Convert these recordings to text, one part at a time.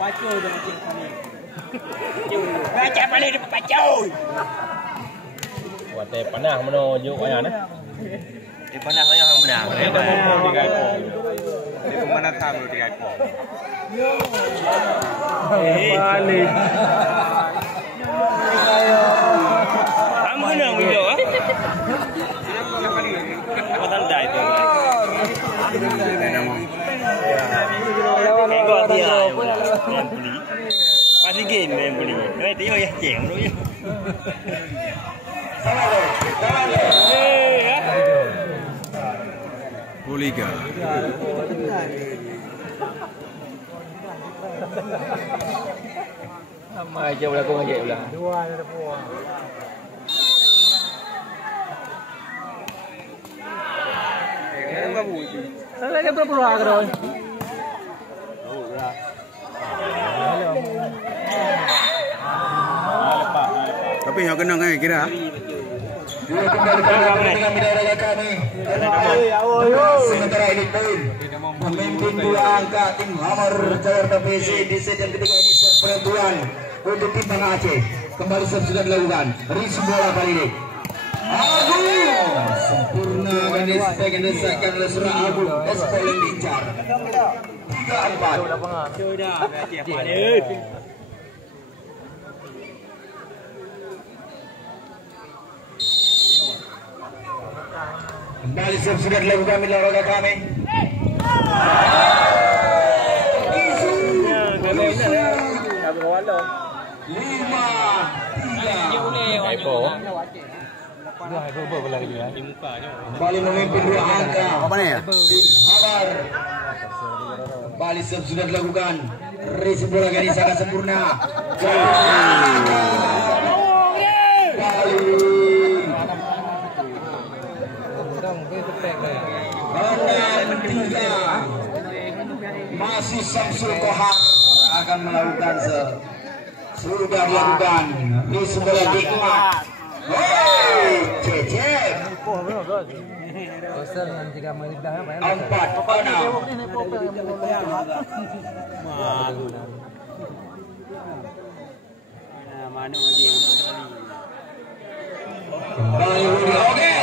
Pacau dah macam ni. Macam mana dia pacau? Buat teh panah mana juk ayah ni? Di panah saya menang. Dia dah mampu di gaipong. Di mana tahu di gaipong. Balik. Kamu menang video ah? Padahal dah itu. Kau dia yang beli. Masih game yang beli. Nanti dia yang ceng dulu ya. Liga. Sama aja ulah kau ngajak ulah. Dua ada puang. Salah kan berapa orang kau? Tapi yang kena kan kira. Dia kembali dengan medali kami. Sementara ini poin memimpin 2 angka tim Hammer Jakarta PC di set yang ketiga ini set penentuan untuk tim Bang Aceh. Kembali set sudah dilakukan. Risi bola kali ini. Agung sempurna akan disesuaikan oleh Surah Agung. Espol yang diincar 3-4. Sudah berarti apa dia? Kembali sudah dilakukan oleh kami. Lima, kembali memimpin 2 angka. Apa ni? Abar. Kembali sudah dilakukan. Resi bola kali sangat sempurna. Masih Samsul Kohar akan melakukan sudah dilakukan di sebelah nikmat. Hei, Cecep. 4-6. Mana aja. Kembali Budi, oke.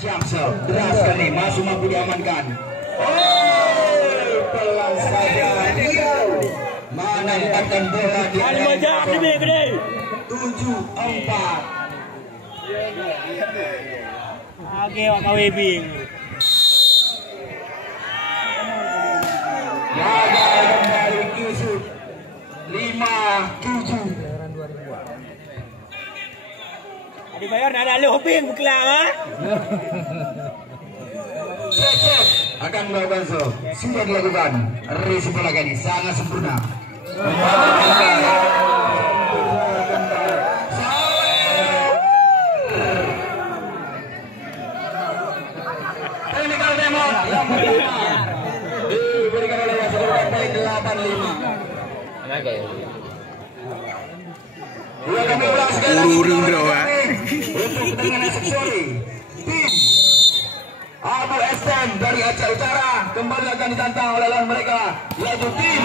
Jamsel, deras kali, masuk mampu diamankan. Pelan saja dia menempatkan bola di area 7-4. Oke, wak kawebing. Gagal kembali Yusuf 5-7. Dibayar nak ada hoping berkelang ah. Cecep akan melakukan sudah dilakukan. Resi bola kali sangat sempurna. Technical demo yang diberikan oleh Wasit poin 85. Dua kami ulang sekali lagi. Urung draw ah. Untuk dengan esok sore tim Abu SM dari Aceh Utara kembali akan ditantang oleh lawan mereka yaitu tim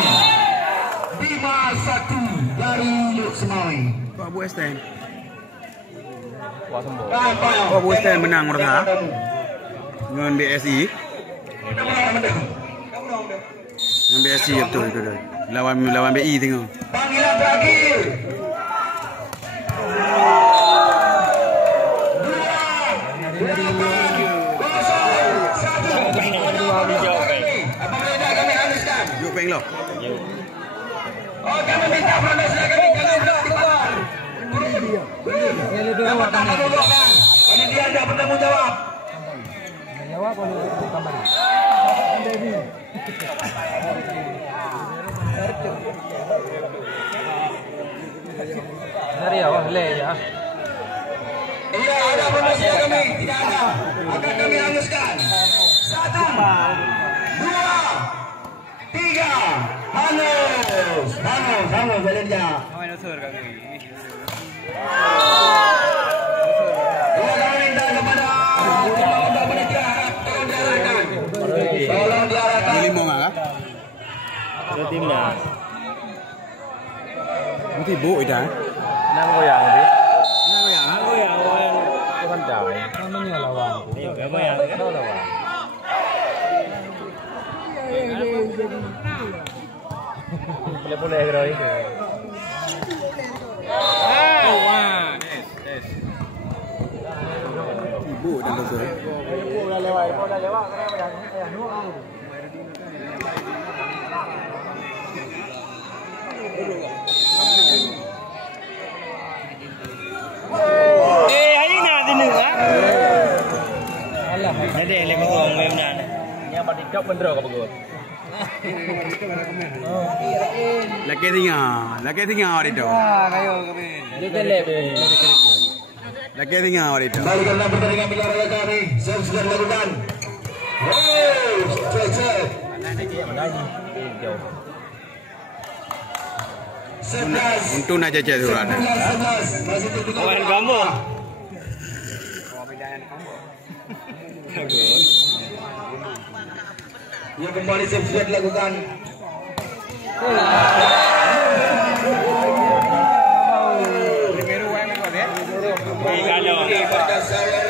Bima 1 dari Luk Semawi. Pak Abu Esten. Pak Abu Esten menang mereka dengan BSI. Dengan BSI betul itu. Lawan BI tengok. Panggilan terakhir. Peng lo. Oh, kami minta protes kami jangan keluar. Yang pertama dulu kan. Ini dia ada bertanggung jawab. Jawab boleh tambah. Dari awal le ya. Iya, ada protes kami, tidak ada. Akan kami hanguskan. 1, 2, 3, hangus, Belinda. Kami minta kepada panitia Timnas. Nanti bu dah. Nang goyang ni. Goyang orang. Bukan jauh. Namanya lawan. Iya, goyang kan? Lawan. Boleh-boleh gerai. Ibu dah betul. Dah lewat kena yang nuak. Hari nak sini ah? Ada yang lebih kurang mana? Yang pada kau bendera kau bagus. Lagi tinggal hari tu. Dia telep. Lagi tinggal hari tu. Kembali dalam pertandingan bila raya kami. Serve sudah dilakukan. Straight. Untuk nak jajan tu ada. Kawan kamu. Yang kembali serve sudah dilakukan.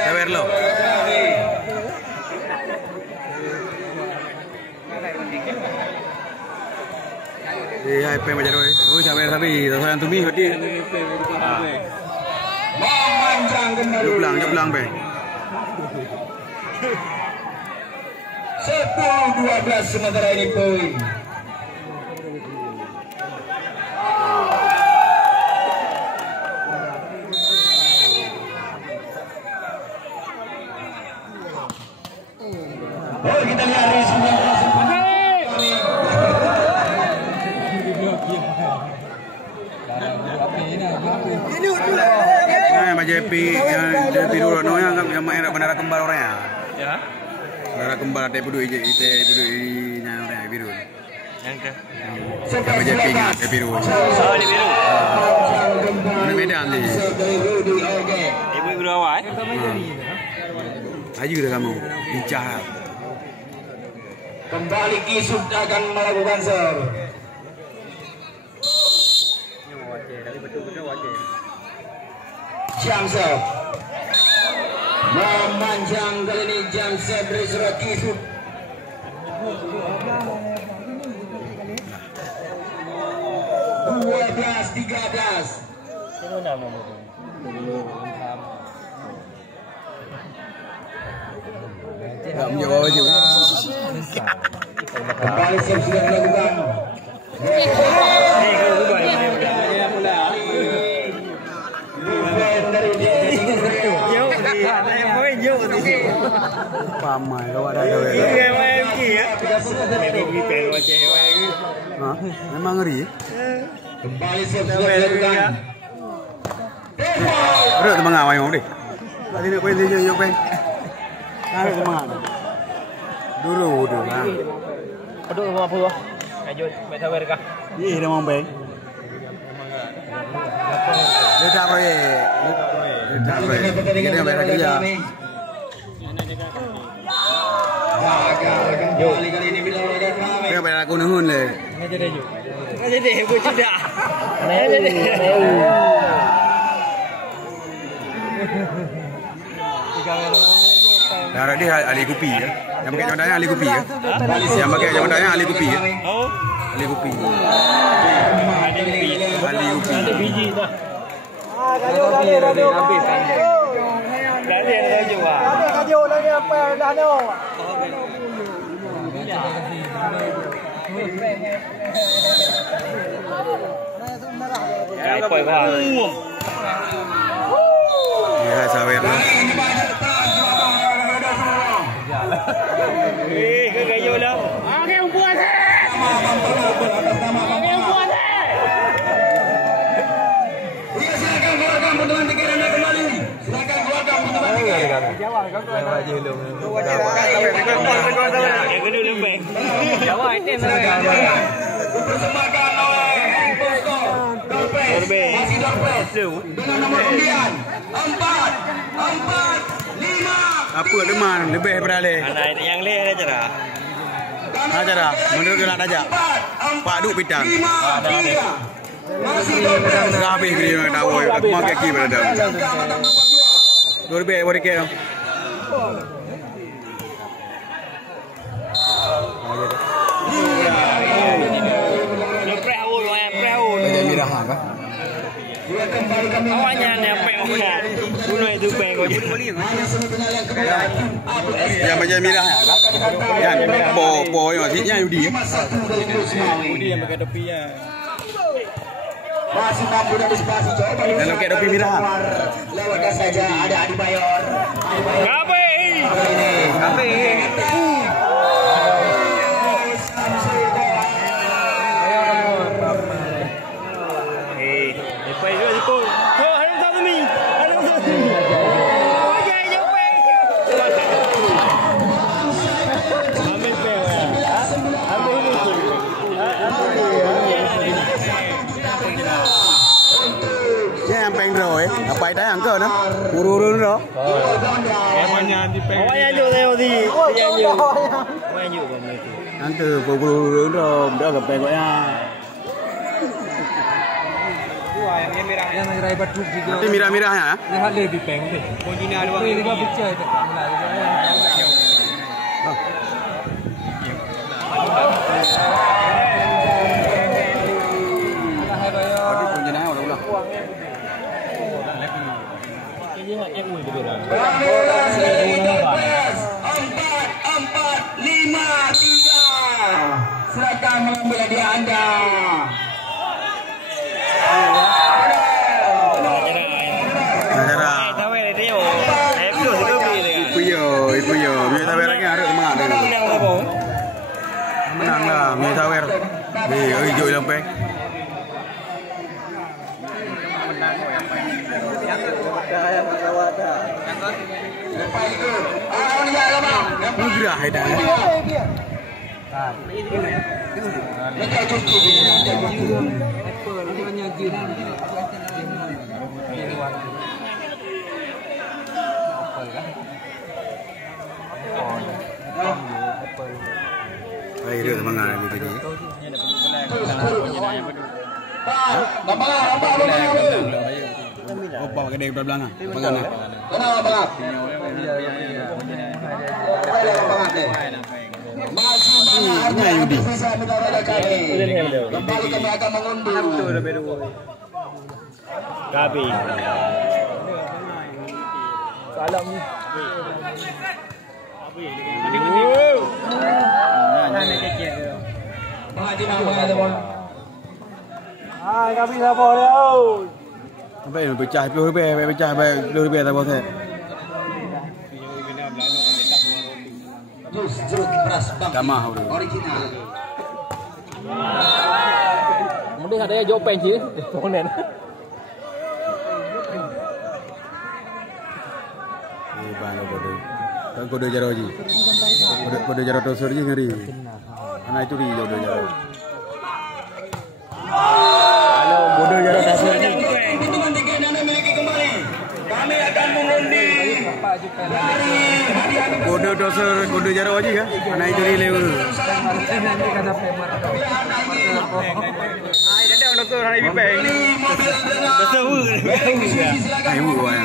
A verlo. Hai pe macam ni. Oh, sabar tapi dosa tu mi hati. Memanjang kembali. Jeplang pe. 10-12 sementara ini poin. Oh, kita lihat di sini. Nah, macam yang biru no yang main benar kembar orang ya. Ya. Benar kembar ada budu ije yang orang biru. Yang ke? Macam pingat ada biru. Oh, di biru. Mana Medan ni? Ibu biru awal. Ayu dah kamu. Bincang. Kembali Kisut akan melakukan serve. Jam serve. Memanjang kali ini jam serve dari surat Kisut. Dua 13. Sino nama mo? Tak menjawab juga. Kembali serve sudah dilakukan. Pamai kau ada tu. Memang ngeri. Kembali serve sudah dilakukan. Ada teman awak yang deh. Tadi nak pergi dia yang pergi. Ada teman. Dulu tu. Peduk rumah apa? Ajut, mai tahu mereka. Ye, dia mau pergi. Dia tak pergi. Dia tak pergi. Dia bayar kerja. Kembali kali ini bila orang ramai. Dia bayar aku nuhun le. Ngaji dia juk. Ngaji deh, bu tidak. Ngaji deh. Darah dia ahli kopi ya. Yang pakai jawatannya ahli kopi ya. Yang pakai jawatannya ahli kopi ya. Oh, Ahli kopi. ada kopi. Ahli kopi. Biji dah. Habis kan. Dah dia dah jual. Cái quay qua. Ya, sawer lah. Cái vô đâu? Cái ông buồn thế. Cái ông buồn thế. Silakan keluarkan pertemuan tiga anda kembali. Silakan keluarkan pertemuan tiga. Yang kedua lembek. Jawab item Dipersembahkan oleh Bosco Dorpes. Masih Dorpes dengan nomor undian 4, 5. Apa teman lebih beralih. Anak yang leh ada cerah. Aja dah, menurut gerak aja. Pak Duk Pitang. Habis kiri nak tahu, mau kaki pada dah. 2 boleh ke? Mirah apa? Awalnya nepeng punya. Bunuh itu peng kau. Yang macam mirah ya, kan? Yang po yang masihnya Yudi. Yudi yang pakai topi ya. Masih mampu dari spasi coba. Dan pakai topi mirah. Lewatkan saja ada Adi Bayor. Kape. Kape. Yang peng rồi, apa itu yang ke na? Urun rồi. Awalnya juga leo di. Awalnya juga begitu. Nanti urun rồi, dah ke peng ya. Yang merah Baduk juga. Nanti mirah-mirahnya. Yang lebih peng deh. Kunci ada bang. Ini juga pecah itu. Silakan mengambil hadiah Anda. Ibu yo, Mia Tawer lagi ada kemana? Menang lah, Mia Tawer. Hijau sampai. Gerah dah. Baik dia semangat ni tadi. Apa kedai belakang? Belakang. Kenapa balap? Masih Yudi. bisa mendarat kami. Kembali kami akan mengundur. Kape. Salam. Kami siapa dia? Apa yang pecah, pecah, lebih tak boleh. Jus jeruk peras bang. Damah udah. Original. Mungkin ada yang jopeng sih. Ponen. Ini bahan kode. Kan kode jaro ji. Kode jaro tosor ji ngeri. Karena itu di kode jaro. Halo, kode jaro tosor ji. Hitungan 3 Anda miliki kembali. Kami akan mengundi. Kode tosor kode jaro ji kan? Karena itu di level. Ayo Ayo ya.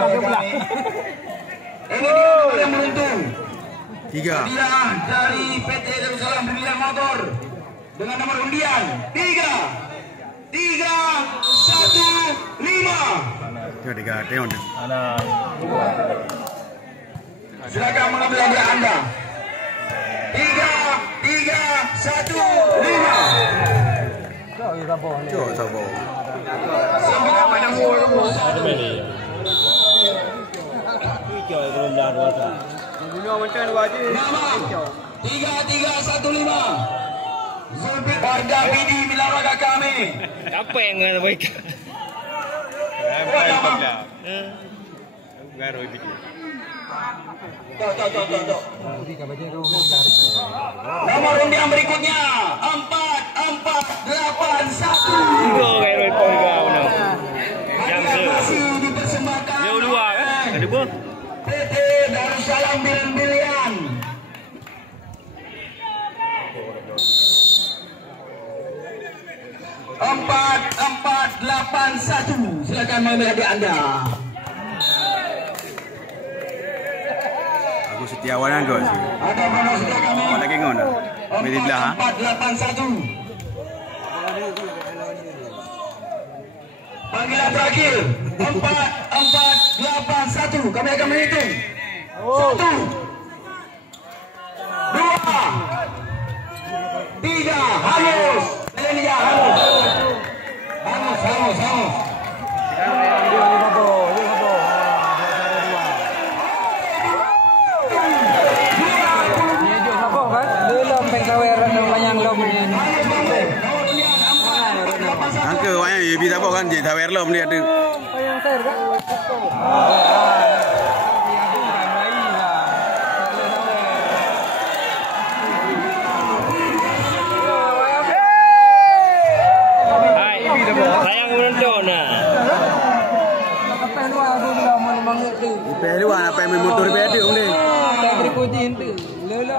Oke pulang. Ini dia yang beruntung. 3. Hadiah dari PT Darussalam Pemilihan Motor dengan nomor undian 3, 1, 5. Coba 3 teon. Silakan mengambil hadiah Anda. 3, 1, 5. Coba sabo. Sampai pada mul. Ada beli. Hijau belum dah dua tak. Bunuh macam dua je. Nama 3315. Zulfikar Davidi Milaraga kami. Apa yang kena baik? Garoi video. Tuh. Nomor undian berikutnya 4481. Go kayak Roy Paul kau no. Yang tu. Masih 4-4-8-1. Silakan mengambil hadiah Anda. Aku Setiawan kan kau sih. Ada mana sudah kami? Mana kengon dah? Mesti belah ha. 4-4-8-1. Panggilan terakhir 4-4-8-1. Kami akan menghitung 1, 2, 3. Hangus. Melania hangus. Hangus. Angka banyak ya bisa bawa kan jadi tawer lo melihat tu. Sayang menonton nah. Peluan apa yang motor beda ni. Luar-luar.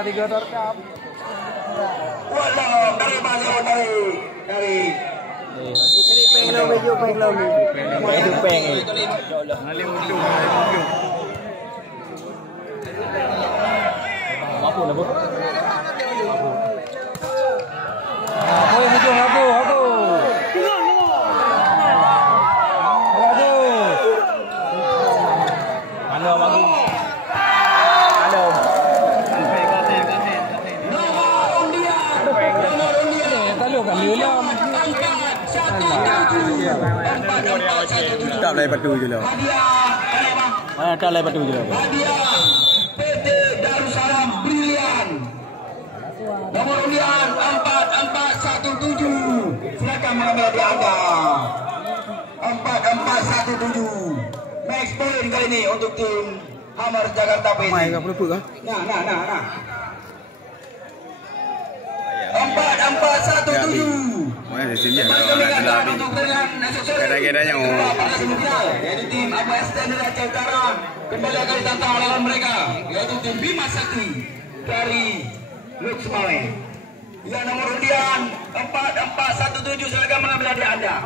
Ketiga terkap. Walau dari Mampu lah bu. Aku hujung aku. Mana bagus. Ada. Kalau kan dia lah. Tak lain batu je lah. Tak lain batu je lah. PT Darussalam Brilian. Nomor undian 4417. Silakan mengambil hadiah Anda. 4417. Max point kali ini untuk tim Hammer Jakarta PC. Mai kau pelupuk kah? Nah. 4417. Mai di sini ada orang jelas ni. Kadang-kadangnya yaitu tim Abu Sten dari Aceh Utara kembali akan ditantang lawan mereka yaitu tim Bima Sakti dari Luxmai. Yang nomor undian 4417 silakan mengambil hadiah Anda.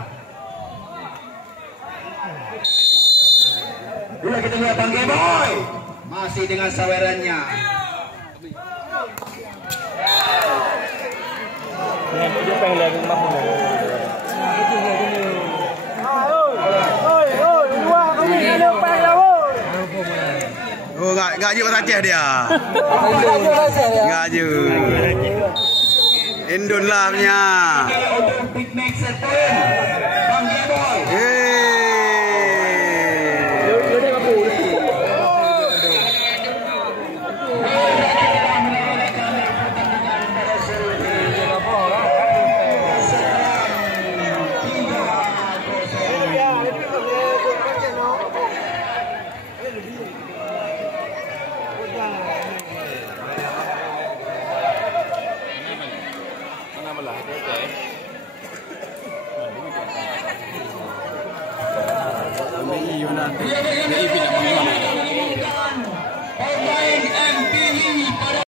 Bila kita lihat Bang Boy masih dengan sawerannya. Dia pengen lagi mampu lah. Oh, gaji pasal Aceh dia. Gaji. Indon lah punya. Big Max Point Bang Boy.